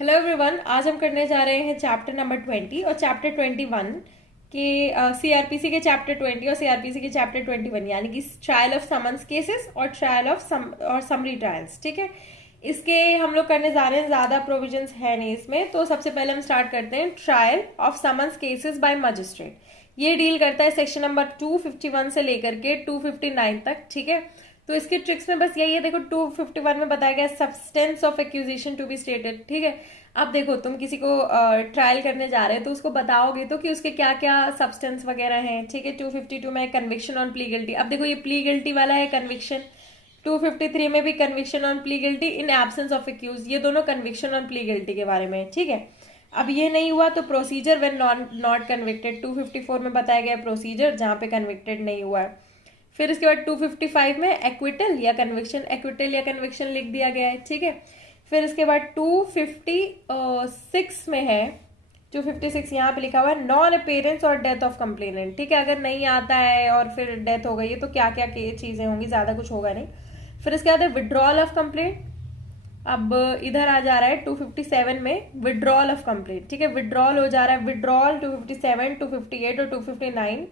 Hello everyone, आज हम करने जा रहे हैं चैप्टर नंबर 20 और चैप्टर 21 के सीआरपीसी के चैप्टर 20 और सीआरपीसी के चैप्टर 21 यानी कि ट्रायल ऑफ समन्स केसेस और ट्रायल ऑफ समरी ट्रायल्स। ठीक है, इसके हम लोग करने जा रहे हैं, ज्यादा प्रोविजंस है नहीं इसमें। तो सबसे पहले हम स्टार्ट करते हैं trial of summons cases bye magistrate. ये डील करता है सेक्शन नंबर 251 से लेकर के 259 तक। ठीक है, तो इसके ट्रिक्स में बस यही है। देखो 251 में बताया गया substance of accusation to be stated. ठीक है, अब देखो तुम किसी को ट्रायल करने जा रहे हो तो उसको बताओगे तो कि उसके क्या क्या सब्सटेंस वगैरह हैं। ठीक है, 252 में कन्विक्शन ऑन प्ली गिल्टी। अब देखो ये प्ली गिल्टी वाला है कन्विक्शन। 253 में भी conviction on plea guilty in absence of accused. ये दोनों कन्विक्शन ऑन प्ली गिल्टी के बारे में। ठीक है, अब ये नहीं हुआ तो प्रोसीजर व्हेन नॉट कन्विक्टेड। 254 में बताया गया प्रोसीजर जहां पे कन्विक्टेड नहीं हुआ है। फिर इसके बाद 255 में एक्विटल या कन्विक्शन, एक्विटल या कन्विक्शन लिख दिया गया है। ठीक है, फिर इसके बाद 256 में है, 256 यहाँ पे लिखा हुआ है नॉन अपेयरेंस और डेथ ऑफ कंप्लेनेंट। ठीक है, अगर नहीं आता है और फिर डेथ हो गई है तो क्या क्या चीजें होंगी, ज्यादा कुछ होगा नहीं। फिर इसके बाद है विड्रॉल ऑफ कंप्लेंट। अब इधर आ जा रहा है 257 में विड्रॉल ऑफ कंप्लेंट। ठीक है, विड्रॉल हो जा रहा है, विड्रॉल 257, 258 और 259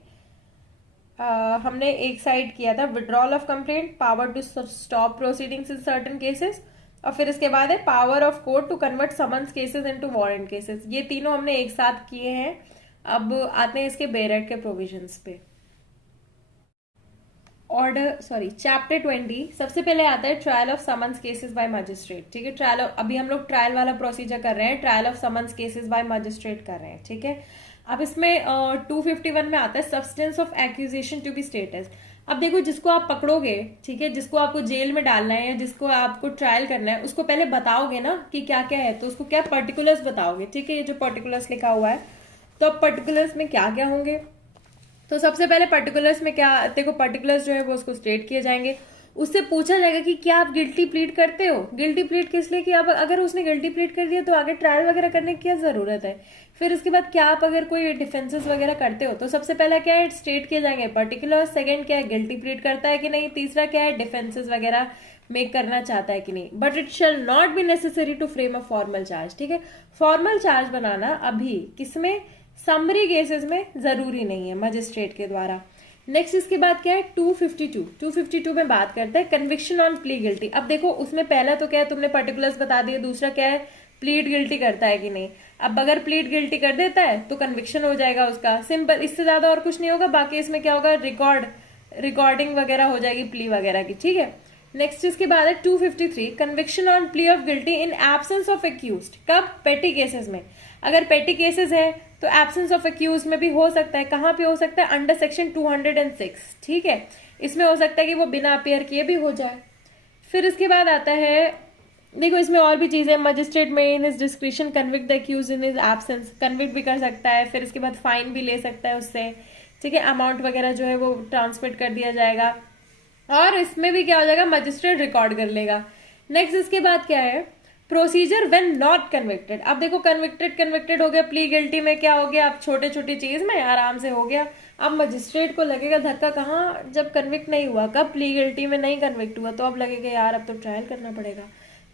हमने एक साइड किया था। Withdrawal of complaint, power to stop proceedings in certain cases, और फिर इसके बाद है power of court to convert summons cases into warrant cases. ये तीनों हमने एक साथ किए हैं। अब आते हैं इसके बेरेट के प्रोविजंस पे। चैप्टर 20 सबसे पहले आता है trial of summons cases bye magistrate. ठीक है, ट्रायल अभी हम लोग ट्रायल वाला प्रोसीजर कर रहे हैं, trial of summons cases bye magistrate कर रहे हैं। ठीक है, अब इसमें 251 में आता है substance of accusation to be stated. अब देखो जिसको आप पकड़ोगे, ठीक है, जिसको आपको जेल में डालना है या जिसको आपको ट्रायल करना है, उसको पहले बताओगे ना कि क्या क्या है, तो उसको क्या पर्टिकुलर्स बताओगे। ठीक है, ये जो पर्टिकुलर्स लिखा हुआ है, तो अब पर्टिकुलर्स में क्या क्या होंगे, तो सबसे पहले पर्टिकुलर्स में क्या, देखो पर्टिकुलर्स जो है वो उसको स्टेट किए जाएंगे। उससे पूछा जाएगा कि क्या आप गिल्टी प्लीड करते हो। गिल्टी प्लीड किस लिए कि अब अगर उसने गिल्टी प्लीड कर दिया तो आगे ट्रायल वगैरह करने की क्या जरूरत है। फिर इसके बाद क्या आप अगर कोई डिफेंसेस वगैरह करते हो, तो सबसे पहला क्या है, स्टेट किए जाएंगे पर्टिकुलर। सेकंड क्या है, गिल्टी प्लीड करता है कि नहीं। तीसरा क्या है, डिफेंसेस वगैरह मेक करना चाहता है कि नहीं। But it shall not be necessary to frame a formal charge. ठीक है, फॉर्मल चार्ज बनाना अभी किसमें, समरी केसेस में जरूरी नहीं है मजिस्ट्रेट के द्वारा। नेक्स्ट इसके बाद क्या है 252 में बात करते हैं कन्विक्शन ऑन प्ली गिल्टी। अब देखो उसमें पहला तो क्या है, तुमने पर्टिकुलर्स बता दिए। दूसरा क्या है, प्लीड गिल्टी करता है कि नहीं। अब अगर प्लीड गिल्टी कर देता है तो कन्विक्शन हो जाएगा उसका, सिंपल, इससे ज्यादा और कुछ नहीं होगा। बाकी इसमें क्या होगा, रिकॉर्डिंग वगैरह हो जाएगी प्ली वगैरह की। ठीक है, नेक्स्ट इसके बाद है 253 conviction on plea of guilty in absence of accused. कब, पेटी केसेस में। अगर पेटी केसेस है तो एब्सेंस ऑफ एक्यूज में भी हो सकता है। कहां पे हो सकता है, अंडर सेक्शन 206। ठीक है, इसमें हो सकता है कि वो बिना अपेयर किए भी हो जाए। फिर इसके बाद आता है, देखो इसमें और भी चीजें, magistrate may in his description convict the accused in his absence, convict भी कर सकता है। फिर इसके बाद फाइन भी ले सकता है उससे। ठीक है, अमाउंट वगैरह जो है वो ट्रांसमिट कर दिया जाएगा, और इसमें भी क्या हो जाएगा, मजिस्ट्रेट रिकॉर्ड कर लेगा। नेक्स्ट इसके बाद क्या है, प्रोसीजर व्हेन नॉट कन्विक्टेड। अब देखो कन्विक्टेड हो गया, प्ली गिल्टी में क्या हो गया, अब छोटे छोटी चीज में आराम से हो गया। अब मजिस्ट्रेट को लगेगा धक्का कहाँ, जब कन्विक्ट नहीं हुआ। कब, प्ली गिल्टी में नहीं कन्विक्ट हुआ, तो अब लगेगा यार अब तो ट्रायल करना पड़ेगा।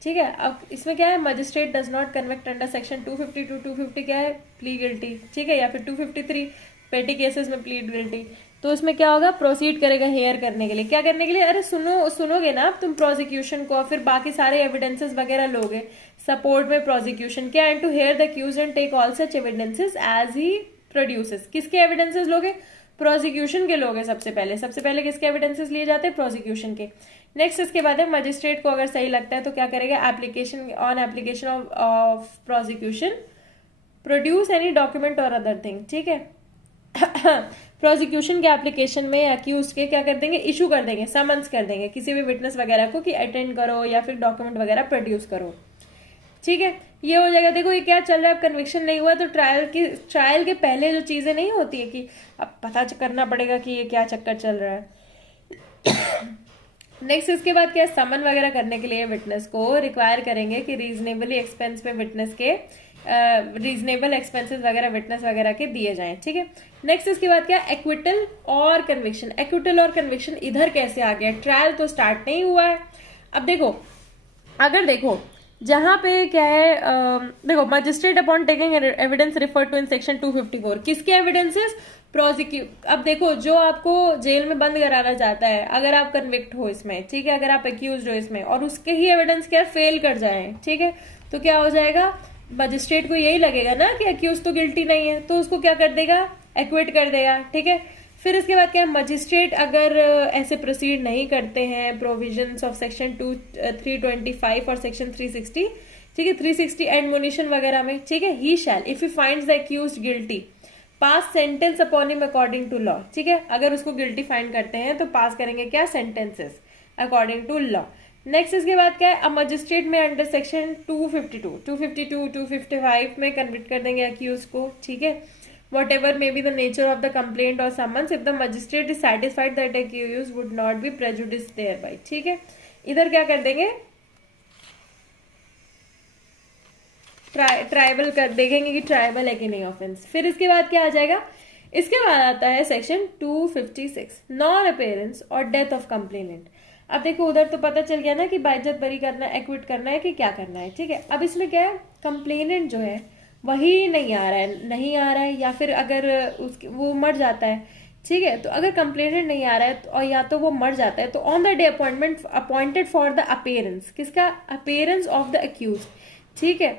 ठीक है, अब इसमें क्या है, magistrate does not convict under section 252, 250 क्या है, प्ली गिल्टी। ठीक है, या फिर 253 पेटी केसेस में प्लीड गिल्टी। तो इसमें क्या होगा, प्रोसीड करेगा हेयर करने के लिए। क्या करने के लिए, अरे सुनोगे ना अब तुम प्रोसिक्यूशन को, फिर बाकी सारे एविडेंसेस वगैरह लोगे सपोर्ट में प्रोसिक्यूशन क्या, and to hear the accused and take all such evidences as he produces. किसके एविडेंसेस लोगे, प्रोसिक्यूशन के लोगे। सबसे पहले किसके एविडेंसेस लिए जाते हैं, प्रोसिक्यूशन के। नेक्स्ट इसके बाद है, मजिस्ट्रेट को अगर सही लगता है तो क्या करेगा, application of prosecution produce any document और अदर थिंग। ठीक है, प्रोसिक्यूशन के एप्लीकेशन में अक्यूज के क्या कर देंगे, इशू कर देंगे, समन्स कर देंगे किसी भी विटनेस वगैरह को कि अटेंड करो या फिर डॉक्यूमेंट वगैरह प्रोड्यूस करो। ठीक है, ये हो जाएगा। देखो ये क्या चल रहा है, अब कन्विक्शन नहीं हुआ तो ट्रायल के पहले जो चीजें नहीं होती है कि अब पता करना पड़ेगा कि ये क्या चक्कर चल रहा है। नेक्स्ट इसके बाद क्या है, समन वगैरह करने के लिए विटनेस को रिक्वायर करेंगे कि रीजनेबल एक्सपेंसेस वगैरह विटनेस वगैरह के दिए जाएं। ठीक है, नेक्स्ट इसके बाद क्या, एक्विटल और कन्विक्शन। एक्विटल और कन्विक्शन इधर कैसे आ गया, ट्रायल तो स्टार्ट नहीं हुआ है। अब देखो, अगर देखो जहां पे क्या है, देखो, magistrate upon taking evidence refer to in section 254, किसके एविडेंसेस? प्रोसिक्यूट। अब देखो, जो आपको जेल में बंद कराना चाहता है, अगर आप कन्विक्ट हो इसमें, ठीक है, अगर आप एक्यूज हो इसमें और उसके ही एविडेंस क्या फेल कर जाए, ठीक है, तो क्या हो जाएगा? मजिस्ट्रेट को यही लगेगा ना कि एक्यूज तो गिल्टी नहीं है, तो उसको क्या कर देगा? एक्विट कर देगा, ठीक है। फिर इसके बाद क्या, मजिस्ट्रेट अगर ऐसे प्रोसीड नहीं करते हैं प्रोविजंस ऑफ सेक्शन 325 और सेक्शन 360, ठीक है, 360 एडमोनिशन वगैरह में, ठीक है, he shall if he finds the accused guilty pass sentence upon him according to law, ठीक है, अगर उसको गिल्टी फाइंड करते हैं तो पास करेंगे क्या? Sentences according to law. Next इसके बाद क्या है, अब मजिस्ट्रेट में अंडर सेक्शन 252, 255 में कन्विक्ट कर देंगे अक्यूज को, ठीक है, whatever may be the nature of the complaint or summons, if the magistrate is satisfied that accused would not be prejudiced thereby, ठीक है। इधर क्या कर देंगे? ट्राइबल कर देखेंगे कि ट्राइबल है कि नहीं ऑफेंस। फिर इसके बाद क्या आ जाएगा? इसके बाद आता है सेक्शन 256, नॉन अपेयरेंस और डेथ ऑफ कंप्लेनेंट। अब देखो, उधर तो पता चल गया ना कि बाइज्जत बरी करना है, एक्विट करना है कि क्या करना है, ठीक है। अब इसमें क्या है, कंप्लेनेंट जो है वही नहीं आ रहा है, या फिर अगर वो मर जाता है, ठीक है, तो अगर कंप्लेनेंट नहीं आ रहा है और या तो वो मर जाता है, तो on the day appointed for the appearance, किसका? अपेयरेंस ऑफ द अक्यूज, ठीक है,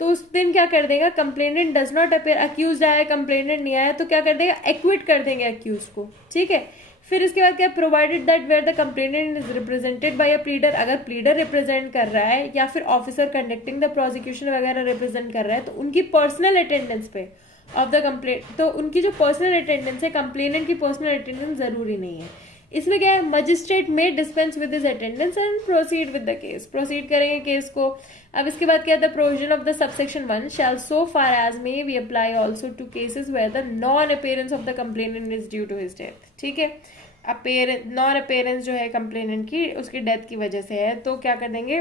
तो उस दिन क्या कर देगा? Complainant does not appear, accused आया, कंप्लेनेंट नहीं आया, तो क्या कर देगा? एक्विट कर देंगे अक्यूज को, ठीक है। फिर इसके बाद क्या, provided that where the complainant is represented by a pleader, अगर प्लीडर रिप्रेजेंट कर रहा है या फिर ऑफिसर कंडक्टिंग द प्रोसिक्यूशन वगैरह रिप्रेजेंट कर रहा है, तो उनकी पर्सनल अटेंडेंस पे ऑफ द कंप्लेंट, तो उनकी जो पर्सनल अटेंडेंस है, कंप्लेनेंट की पर्सनल अटेंडेंस जरूरी नहीं है। इसमें क्या है, magistrate may dispense with his attendance and proceed with the case, proceed करेंगे केस को। अब इसके बाद क्या, the provision of the subsection 1 shall so far as may be apply also to cases where the non appearance of the complainant is due to his death, ठीक है। Non appearance जो है कंप्लेनेंट की, उसकी डेथ की वजह से है, तो क्या कर देंगे?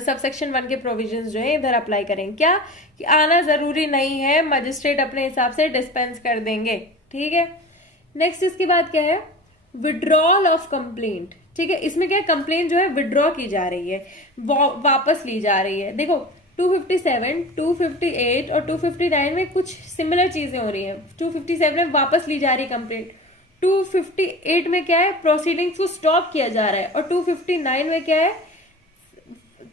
सबसेक्शन 1 के प्रोविजंस जो है इधर अप्लाई करेंगे, क्या कि आना जरूरी नहीं है, मजिस्ट्रेट अपने हिसाब से डिस्पेंस कर देंगे, ठीक है। नेक्स्ट इसके बाद क्या है, विड्रॉल ऑफ कंप्लेंट, ठीक है। इसमें क्या है, कंप्लेंट जो है विड्रॉ की जा रही है, वापस ली जा रही है। देखो, 257, 258 और 259 में कुछ सिमिलर चीजें हो रही हैं। 257 में वापस ली जा रही कंप्लेंट, 258 में क्या है, प्रोसीडिंग्स को स्टॉप किया जा रहा है, और 259 में क्या है,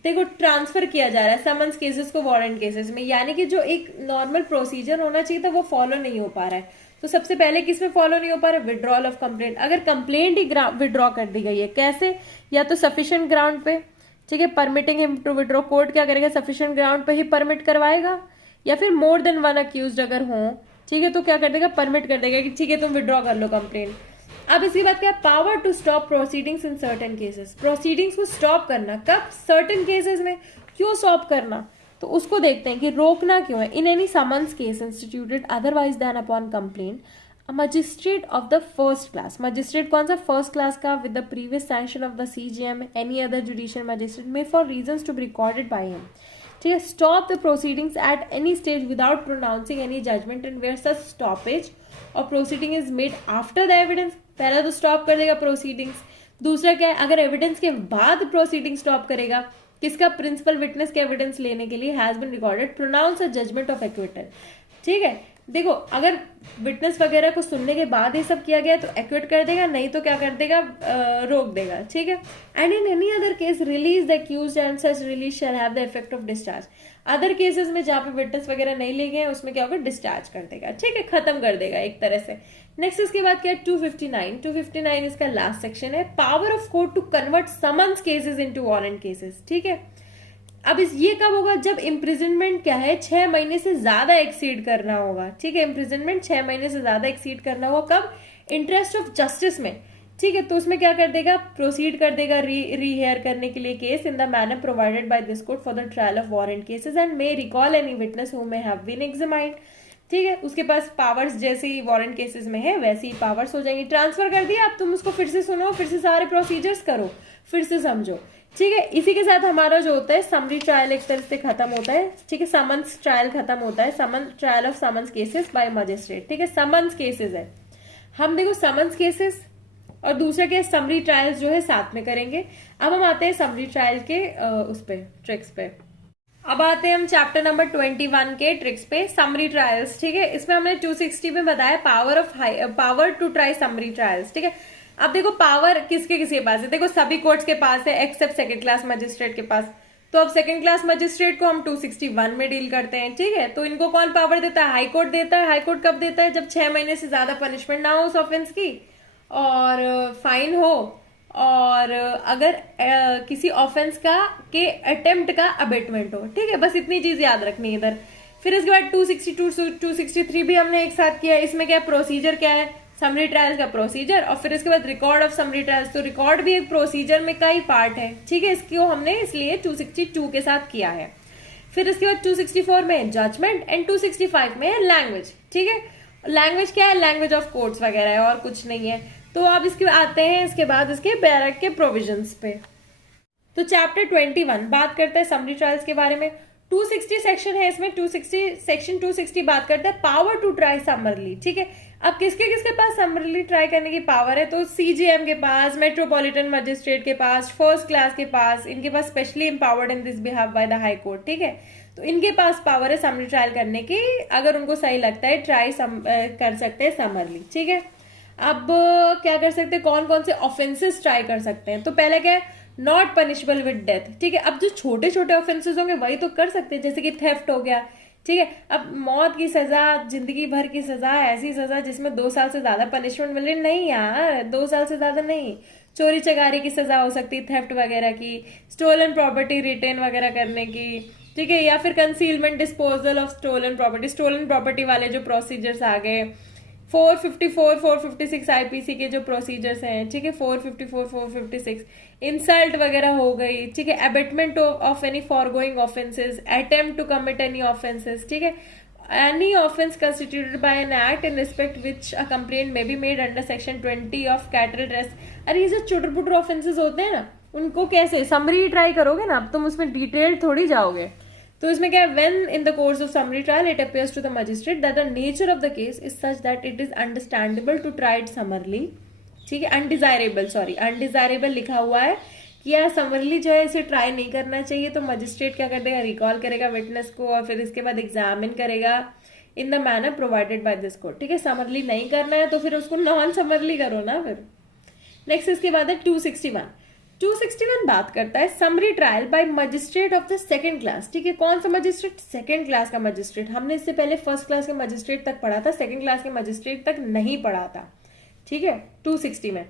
देखो, ट्रांसफर किया जा रहा है समन्स केसेस को वारंट केसेस में, यानी कि जो एक नॉर्मल प्रोसीजर होना चाहिए था वो फॉलो नहीं हो पा रहा है। तो सबसे पहले किसमें फॉलो नहीं हो पा रहा है? Withdrawal of complaint. अगर कंप्लेंट ही विड्रॉ कर दी गई है, कैसे? या तो सफिशिएंट ग्राउंड पे, ठीक है, permitting him to withdraw, court क्या करेगा? सफिशिएंट ग्राउंड पे ही परमिट करवाएगा, या फिर मोर देन वन अक्यूज्ड अगर हो, ठीक है, तो क्या कर देगा? परमिट कर देगा कि ठीक है, तुम विड्रॉ कर लो कंप्लेंट। अब इसके बाद क्या, power to stop proceedings in certain cases, proceedings को स्टॉप करना, कब? सर्टेन केसेस में। क्यों स्टॉप करना? तो उसको देखते हैं कि रोकना क्यों है। In any summons case instituted otherwise than upon complaint, a magistrate of the first class, magistrate कौन सा? फर्स्ट क्लास का, with the previous sanction of the CGM, any other judicial magistrate may for reasons to be recorded by him, ठीक है, stop the proceedings at any stage without pronouncing any judgment, and where such stoppage or proceeding is made after the evidence. पहला तो stop कर देगा proceedings. दूसरा क्या है, अगर एविडेंस के बाद प्रोसीडिंग स्टॉप करेगा, किसका? प्रिंसिपल विटनेस के एविडेंस लेने के लिए, has been recorded, pronounce a judgment of acquittal, ठीक है। देखो, अगर विटनेस वगैरह को सुनने के बाद ये सब किया गया तो एक्विट कर देगा, नहीं तो क्या कर देगा? रोक देगा, ठीक है। And in any other case release the accused and such release shall have the effect of discharge. Other cases में जहां पे विटनेस वगैरह नहीं ले गए उसमें क्या होगा? डिस्चार्ज कर देगा, ठीक है, खत्म कर देगा एक तरह से। नेक्स्ट इसके बाद क्या है, 259 इसका लास्ट सेक्शन है, power of court to convert summons cases into warrant cases, ठीक है। अब ये कब होगा? जब इम्प्रिजनमेंट क्या है, 6 महीने से ज्यादा एक्सीड करना होगा, ठीक है, इम्प्रिजनमेंट 6 महीने से ज्यादा एक्सीड करना होगा, कब? इंटरेस्ट ऑफ जस्टिस में, ठीक है। तो उसमें क्या कर देगा? प्रोसीड कर देगा रीहेयर करने के लिए case in the manner provided by this court for the trial of warrant cases and may recall any witness who may have been examined, ठीक है। उसके पास पावर्स जैसे ही वारंट केसेस में है वैसे ही पावर्स हो जाएंगी। ट्रांसफर कर दिया, अब तुम उसको फिर से सुनो, फिर से सारे प्रोसीजर्स करो, फिर से समझो, ठीक है। इसी के साथ हमारा जो होता है समरी ट्रायल एक तरह से खत्म होता है, ठीक है। समन्स ट्रायल खत्म होता है, summons trial of summons cases bye magistrate, ठीक है। समन्स केसेस है, हम देखो समन्स केसेस और दूसरा क्या है, समरी ट्रायल्स जो है साथ में करेंगे। अब हम आते हैं समरी ट्रायल के उस पे ट्रिक्स पे। अब आते हैं हम चैप्टर नंबर 21 के ट्रिक्स पे, समरी ट्रायल्स। ठीक है, इसमें हमने 260 में बताया power to try summary trials. ठीक है, अब देखो पावर किसके किसके पास है, देखो सभी कोर्ट्स के पास है एक्सेप्ट सेकंड क्लास मजिस्ट्रेट के पास। तो अब सेकंड क्लास मजिस्ट्रेट को हम 261 में डील करते हैं। ठीक है, तो इनको कौन पावर देता है, हाई कोर्ट देता है। हाई कोर्ट कब देता है, जब 6 महीने से ज्यादा पनिशमेंट ना हो उस ऑफेंस की और फाइन हो, और अगर किसी ऑफेंस का के अटेम्प्ट का अबेटमेंट हो। ठीक है, बस इतनी चीज याद रखनी है इधर। फिर इसके बाद 262 263 भी हमने एक साथ किया। इसमें क्या प्रोसीजर क्या है, समरी ट्रायल्स का प्रोसीजर, और फिर इसके बाद रिकॉर्ड ऑफ समरी ट्रायल्स। तो रिकॉर्ड भी एक प्रोसीजर में का ही पार्ट है। ठीक है, इसको हमने इसलिए 262 के साथ किया है। फिर इसके बाद 264 में जजमेंट एंड 265 में है लैंग्वेज। ठीक है, लैंग्वेज क्या है, लैंग्वेज ऑफ कोर्ट्स वगैरह है और कुछ नहीं है। तो अब इसके आते हैं इसके बाद इसके बैरक के प्रोविजंस पे। तो चैप्टर 21 बात करता है समरी ट्रायल्स के बारे में। 260 सेक्शन है इसमें, 260 सेक्शन 260 बात करता है पावर टू ट्राई समरली। ठीक है, अब किसके किसके पास समरली ट्राई करने की पावर है, तो सीजीएम के पास, मेट्रोपॉलिटन मजिस्ट्रेट के पास, फर्स्ट क्लास के पास, इनके पास specially empowered in this behalf by the high court. ठीक है, तो इनके पास पावर है समरी ट्रायल करने की, अगर उनको सही लगता है ट्राई कर सकते हैं समरली। ठीक है, अब क्या कर सकते हैं, कौन कौन से ऑफेंसेस ट्राई कर सकते हैं। तो पहले क्या है, नॉट पनिशेबल विद डेथ। ठीक है, अब जो छोटे छोटे ऑफेंसेस होंगे वही तो कर सकते हैं, जैसे कि थेफ्ट हो गया। ठीक है, अब मौत की सजा, जिंदगी भर की सजा, ऐसी सजा जिसमें 2 साल से ज्यादा पनिशमेंट मिले, नहीं यार, 2 साल से ज्यादा नहीं। चोरी चकारी की सजा हो सकती है, थेफ्ट वगैरह की, स्टोलन प्रॉपर्टी रिटेन वगैरह करने की। ठीक है, या फिर concealment disposal of stolen property, stolen property वाले जो प्रोसीजर्स आ गए, 454 456 आईपीसी के जो प्रोसीजर्स हैं। ठीक है, 454 456 इंसल्ट वगैरह हो गई। ठीक है, abetment of any foregoing offences, attempt to commit any offences. ठीक है, any offence constituted by an act in respect which a complaint may be made under section 20 of cattle rest. अरे ये जो चुटर पुटर ऑफेंसेस होते हैं ना, उनको कैसे समरी ट्राई करोगे ना, अब तुम उसमें डिटेल थोड़ी जाओगे। तो इसमें क्या है, when in the course of summary trial it appears to the magistrate that the nature of the case is such that it is understandable to try it summarily. ठीक है, अनडिजायरेबल लिखा हुआ है कि यार समरली जो है इसे ट्राई नहीं करना चाहिए, तो मजिस्ट्रेट क्या कर देगा, रिकॉल करेगा विटनेस को और फिर इसके बाद एग्जामिन करेगा इन the manner provided by this court. ठीक है, समरली नहीं करना है तो फिर उसको नॉन समरली करो ना। फिर नेक्स्ट इसके बाद है 261 बात करता है summary trial by magistrate of the second class. ठीक है, कौन सा मजिस्ट्रेट, सेकंड क्लास का मजिस्ट्रेट। हमने इससे पहले फर्स्ट क्लास के मजिस्ट्रेट तक पढ़ा था, सेकंड क्लास के मजिस्ट्रेट तक नहीं पढ़ा था। ठीक है, 260 में।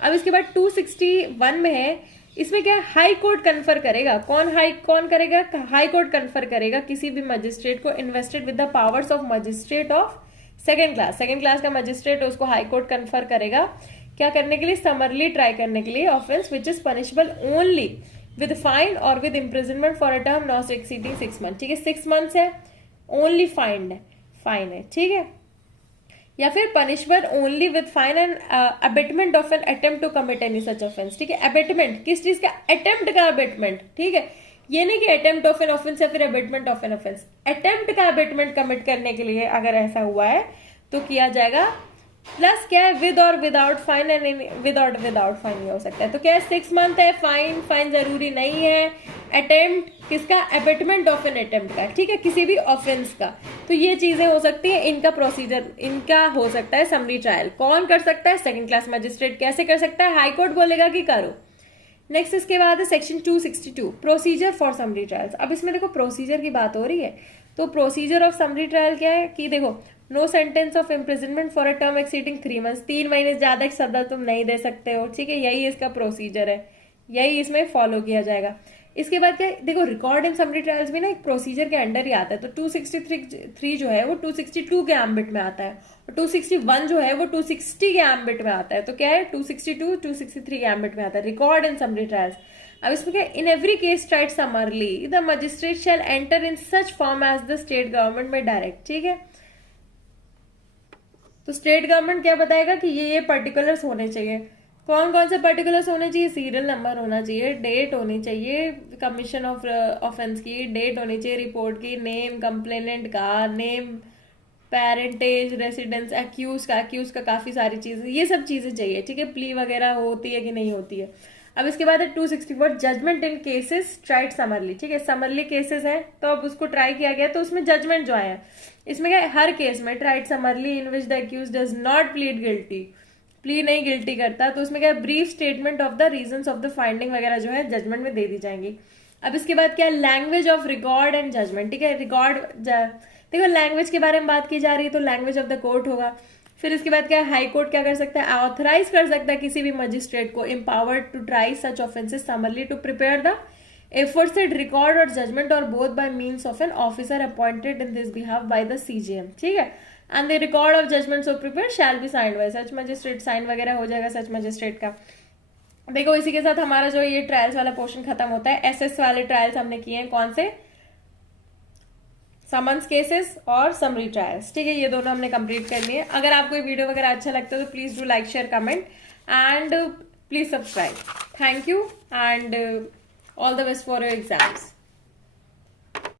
अब इसके बाद 261 में है, इसमें क्या हाई कोर्ट कन्फर करेगा, कौन करेगा, हाई कोर्ट कन्फर करेगा किसी भी मजिस्ट्रेट को invested with the powers of magistrate of second class का मजिस्ट्रेट उसको हाई कोर्ट कन्फर करेगा क्या करने के लिए, समरली ट्राई करने के लिए offence which is punishable only with fine or with imprisonment for a term not exceeding 6 month. ठीक है, 6 मंथ्स है, ओनली फाइन है। ठीक है, या फिर punishment only with fine and abetment of an attempt to commit any such offence. ठीक है, अबेटमेंट किस चीज का, अटेम्प्ट का अबेटमेंट। ठीक है, ये नहीं कि अटेम्प्ट ऑफ एन ऑफेंस या फिर abetment of an offence, attempt का अबेटमेंट कमिट करने के लिए अगर ऐसा हुआ है तो किया जाएगा। प्लस क्या है, विद और विदाउट फाइन, एंड विद और विदाउट फाइन ये हो सकता है। तो क्या है, 6 मंथ है, फाइन जरूरी नहीं है, अटेम्प्ट किसका, अबेटमेंट ऑफ एन अटेम्प्ट का। ठीक है, किसी भी ऑफेंस का। तो ये चीजें हो सकती है, इनका प्रोसीजर इनका हो सकता है समरी ट्रायल। कौन कर सकता है, सेकंड क्लास मजिस्ट्रेट। कैसे कर सकता है, हाई कोर्ट बोलेगा कि करो। नेक्स्ट इसके बाद है section 262 procedure for summary trials. अब इसमें देखो प्रोसीजर की बात हो रही है, तो प्रोसीजर ऑफ समरी ट्रायल क्या है कि देखो, no sentence of imprisonment for a term exceeding 3 months, 3 महीने से ज्यादा की सजा तुम नहीं दे सकते हो। ठीक है, यही इसका प्रोसीजर है, यही इसमें फॉलो किया जाएगा। इसके बाद क्या देखो, रिकॉर्ड इन समरी ट्रायल्स भी ना एक प्रोसीजर के अंडर ही आता है। तो 263 जो है वो 262 के एम्बिट में आता है, और 261 जो है वो 260 के एम्बिट में आता है। तो क्या है, 262 263 के एम्बिट में आता है रिकॉर्ड इन समरी ट्रायल्स। अब इसमें क्या, in every case tried summarily the magistrate shall enter in such form as the state government may direct. ठीक है, तो स्टेट गवर्नमेंट क्या बताएगा कि ये पर्टिकुलर्स होने चाहिए। कौन कौन से पर्टिकुलर्स होने चाहिए, सीरियल नंबर होना चाहिए, डेट होनी चाहिए कमीशन ऑफ ऑफेंस की, डेट होनी चाहिए रिपोर्ट की, नेम कंप्लेनेंट का, नेम पेरेंटेज, रेसिडेंस, एक्यूज का काफी सारी चीजें, ये सब चीजें चाहिए, ठीक है। प्ली वगैरह होती है कि नहीं होती है। अब इसके बाद है 264 जजमेंट इन केसेस ट्राइड समरली, ठीक है। समरली केसेस है तो अब उसको ट्राई किया गया तो उसमें जजमेंट जो आया इसमें क्या है, हर केस में tried summarily in which the accused does not plead guilty, plea नहीं गिल्टी करता, तो उसमें क्या है, brief statement of the reasons of the finding वगैरह जो है जजमेंट में दे दी जाएंगी। अब इसके बाद क्या है, language of record and judgment, ठीक है। रिकॉर्ड देखो लैंग्वेज के बारे में बात की जा रही है तो लैंग्वेज ऑफ द कोर्ट होगा। फिर इसके बाद क्या है, हाई कोर्ट क्या कर सकता है, ऑथराइज कर सकता है किसी भी मजिस्ट्रेट को empowered to try such offences summarily to prepare the aforesaid record और जजमेंट और both by means of an officer appointed in this behalf by the CGM, ठीक है। And the record of judgment so prepared shall be signed by such magistrate, sign वगैरह हो जाएगा सच magistrate का। देखो इसी के साथ हमारा जो ये ट्रायल्स वाला पोर्शन खत्म होता है। एसएस वाले ट्रायल्स हमने किए हैं, कौन से, समन्स केसेस और समरी ट्रायल्स, ठीक है। ये दोनों हमने कंप्लीट कर लिए। अगर आपको ये वीडियो वगैरह अच्छा लगता है तो please do like, share, comment and please subscribe. Thank you and all the best for your exams.